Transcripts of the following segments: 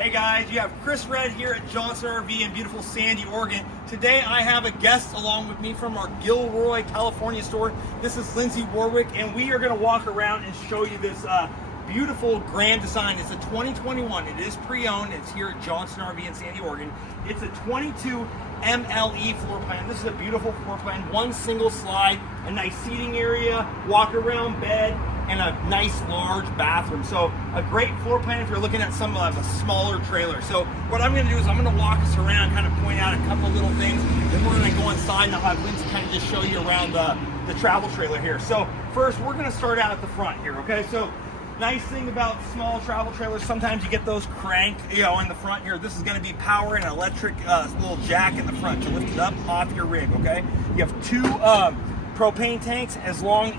Hey guys, you have Chris Red here at Johnson RV in beautiful Sandy, Oregon. Today I have a guest along with me from our Gilroy, California store. This is Lindsey Warwick, and we are going to walk around and show you this beautiful Grand Design. It's a 2021. It is pre-owned. It's here at Johnson RV in Sandy, Oregon. It's a 22 MLE floor plan. This is a beautiful floor plan. One single slide, a nice seating area, walk around bed, and a nice large bathroom. So a great floor plan if you're looking at some of a smaller trailer. So what I'm going to do is I'm going to walk us around, kind of point out a couple of little things, then we're going to go inside and I'll have Lindsey kind of just show you around the travel trailer here. So first we're going to start out at the front here, okay? So nice thing about small travel trailers, sometimes you get those cranked, in the front here. This is going to be power and electric little jack in the front to lift it up off your rig, okay? You have two propane tanks as well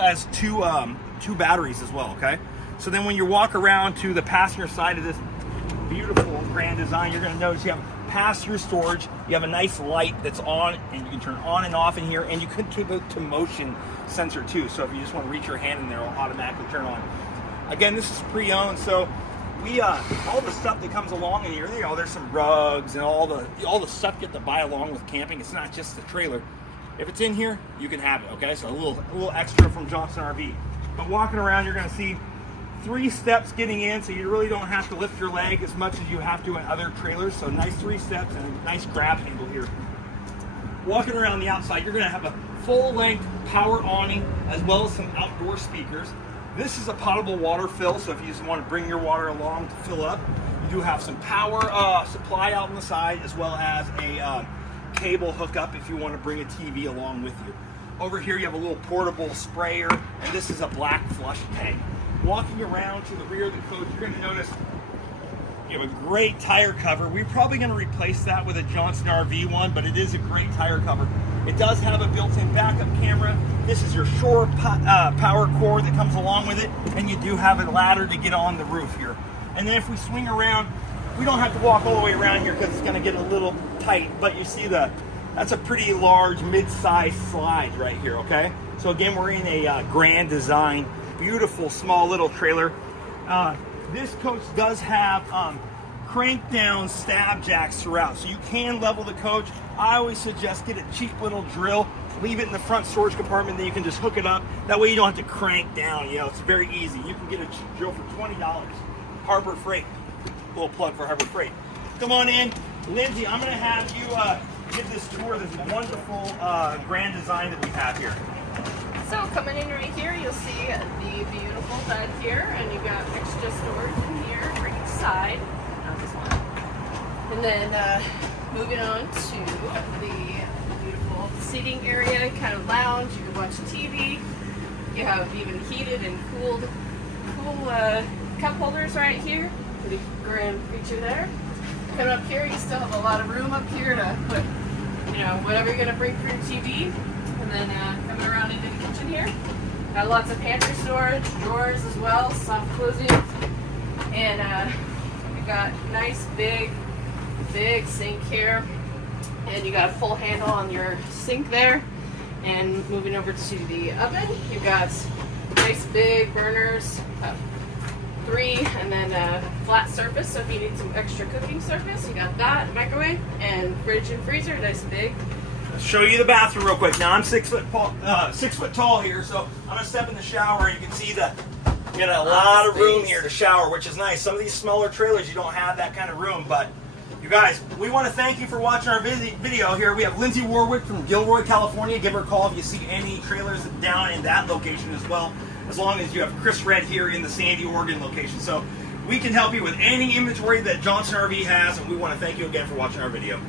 as two batteries as well, okay? So then when you walk around to the passenger side of this beautiful Grand Design, you're going to notice you have pass-through storage. You have a nice light that's on, and you can turn on and off in here, and you can do the motion sensor too. So if you just want to reach your hand in there, it'll automatically turn on. Again, this is pre-owned, so we all the stuff that comes along in here, there's some rugs and all the stuff you get to buy along with camping. It's not just the trailer. If it's in here, you can have it, okay? So a little extra from Johnson RV. But walking around, you're gonna see 3 steps getting in, so you really don't have to lift your leg as much as you have to in other trailers. So nice 3 steps and a nice grab handle here. Walking around the outside, you're gonna have a full-length power awning as well as some outdoor speakers. This is a potable water fill, so if you just want to bring your water along to fill up, you do have some power supply out on the side as well as a cable hookup if you want to bring a TV along with you. Over here you have a little portable sprayer, and this is a black flush tank. Walking around to the rear of the coach, you're going to notice you have a great tire cover. We're probably going to replace that with a Johnson RV one, but it is a great tire cover. It does have a built-in backup camera. This is your shore power cord that comes along with it, and you do have a ladder to get on the roof here. And then if we swing around, we don't have to walk all the way around here because it's going to get a little tight, but you see that's a pretty large mid-sized slide right here, okay? So again, we're in a Grand Design, beautiful small little trailer. This coach does have crank down stab jacks throughout, so you can level the coach. I always suggest get a cheap little drill, leave it in the front storage compartment, then you can just hook it up. That way you don't have to crank down, it's very easy. You can get a cheap drill for $20. Harbor Freight. Little plug for Harbor Freight. Come on in. Lindsey, I'm going to have you give this tour of this wonderful Grand Design that we have here. So coming in right here, you'll see the beautiful bed here, and you've got extra storage in here for each side. Not this one. And then moving on to the beautiful seating area, kind of lounge. You can watch TV. You have even heated and cool cup holders right here. Pretty grand feature there. Coming up here, you still have a lot of room up here to put, whatever you're gonna bring for your TV. And then coming around into the kitchen here, got lots of pantry storage, drawers as well, soft closing, and you got nice big sink here, and you got a full handle on your sink there. And moving over to the oven, you got nice big burners. 3, and then a flat surface, so if you need some extra cooking surface, you got that, microwave, and fridge and freezer, nice and big. I'll show you the bathroom real quick. Now I'm 6 foot tall here, so I'm gonna step in the shower, and you can see you got a lot of room here to shower, which is nice. Some of these smaller trailers, you don't have that kind of room, but you guys, we want to thank you for watching our video here. We have Lindsey Warwick from Gilroy, California. Give her a call if you see any trailers down in that location as well, as long as you have Chris Red here in the Sandy, Oregon location. So we can help you with any inventory that Johnson RV has, and we want to thank you again for watching our video.